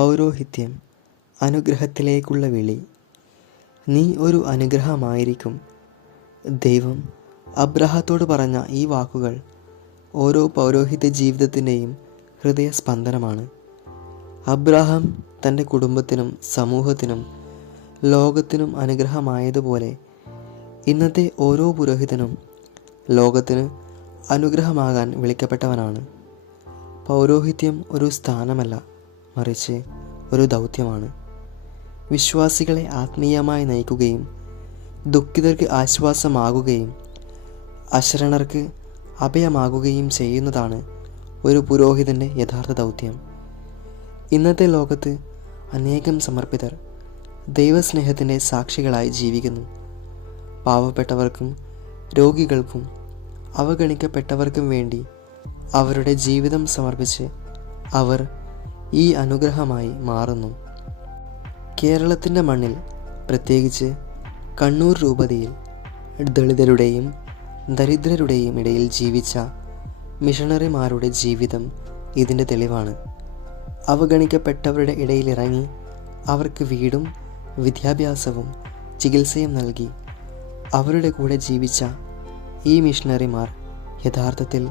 പൗരോഹിത്യം, അനുഗ്രഹത്തിലേക്കുള്ള വിളി. നീ ഒരു അനുഗ്രഹമായിരിക്കും. ദൈവം അബ്രാഹത്തോട് പറഞ്ഞ ഈ വാക്കുകൾ ഓരോ പൗരോഹിത്യ ജീവിതത്തിൻ്റെയും ഹൃദയസ്പന്ദനമാണ്. അബ്രാഹാം തൻ്റെ കുടുംബത്തിനും സമൂഹത്തിനും ലോകത്തിനും അനുഗ്രഹമായതുപോലെ ഇന്നത്തെ ഓരോ പുരോഹിതനും ലോകത്തിന് അനുഗ്രഹമാകാൻ വിളിക്കപ്പെട്ടവനാണ്. പൗരോഹിത്യം ഒരു സ്ഥാനമല്ല, മറിച്ച് ഒരു ദൗത്യമാണ്. വിശ്വാസികളെ ആത്മീയമായി നയിക്കുകയും ദുഃഖിതർക്ക് ആശ്വാസമാകുകയും അശരണർക്ക് അഭയമാകുകയും ചെയ്യുന്നതാണ് ഒരു പുരോഹിതൻ്റെ യഥാർത്ഥ ദൗത്യം. ഇന്നത്തെ ലോകത്ത് അനേകം സമർപ്പിതർ ദൈവസ്നേഹത്തിൻ്റെ സാക്ഷികളായി ജീവിക്കുന്നു. പാവപ്പെട്ടവർക്കും രോഗികൾക്കും അവഗണിക്കപ്പെട്ടവർക്കും വേണ്ടി അവരുടെ ജീവിതം സമർപ്പിച്ച് അവർ ഈ അനുഗ്രഹമായി മാറുന്നു. കേരളത്തിൻ്റെ മണ്ണിൽ, പ്രത്യേകിച്ച് കണ്ണൂർ രൂപതയിൽ ദളിതരുടെയും ദരിദ്രരുടെയും ഇടയിൽ ജീവിച്ച മിഷണറിമാരുടെ ജീവിതം ഇതിൻ്റെ തെളിവാണ്. അവഗണിക്കപ്പെട്ടവരുടെ ഇടയിലിറങ്ങി അവർക്ക് വീടും വിദ്യാഭ്യാസവും ചികിത്സയും നൽകി അവരുടെ കൂടെ ജീവിച്ച ഈ മിഷണറിമാർ യഥാർത്ഥത്തിൽ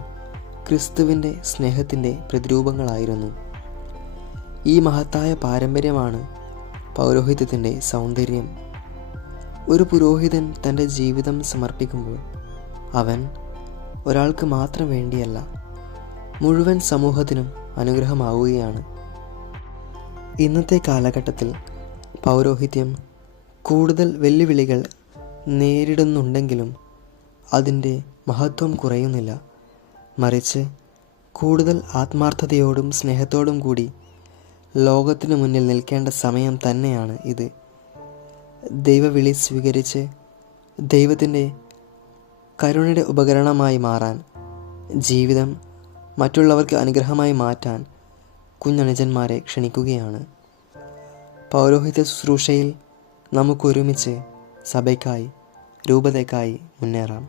ക്രിസ്തുവിൻ്റെ സ്നേഹത്തിൻ്റെ പ്രതിരൂപങ്ങളായിരുന്നു. ഈ മഹത്തായ പാരമ്പര്യമാണ് പൗരോഹിത്യത്തിൻ്റെ സൗന്ദര്യം. ഒരു പുരോഹിതൻ തൻ്റെ ജീവിതം സമർപ്പിക്കുമ്പോൾ അവൻ ഒരാൾക്ക് മാത്രം വേണ്ടിയല്ല, മുഴുവൻ സമൂഹത്തിനും അനുഗ്രഹമാവുകയാണ്. ഇന്നത്തെ കാലഘട്ടത്തിൽ പൗരോഹിത്യം കൂടുതൽ വെല്ലുവിളികൾ നേരിടുന്നുണ്ടെങ്കിലും അതിൻ്റെ മഹത്വം കുറയുന്നില്ല. മറിച്ച് കൂടുതൽ ആത്മാർത്ഥതയോടും സ്നേഹത്തോടും കൂടി ലോകത്തിനു മുന്നിൽ നിൽക്കേണ്ട സമയം തന്നെയാണ് ഇത്. ദൈവവിളി സ്വീകരിച്ച് ദൈവത്തിൻ്റെ കരുണയുടെ ഉപകരണമായി മാറാൻ, ജീവിതം മറ്റുള്ളവർക്ക് അനുഗ്രഹമായി മാറ്റാൻ കുഞ്ഞനുജന്മാരെ ക്ഷണിക്കുകയാണ്. പൗരോഹിത്യ ശുശ്രൂഷയിൽ നമുക്കൊരുമിച്ച് സഭയ്ക്കായി, രൂപതയ്ക്കായി മുന്നേറാം.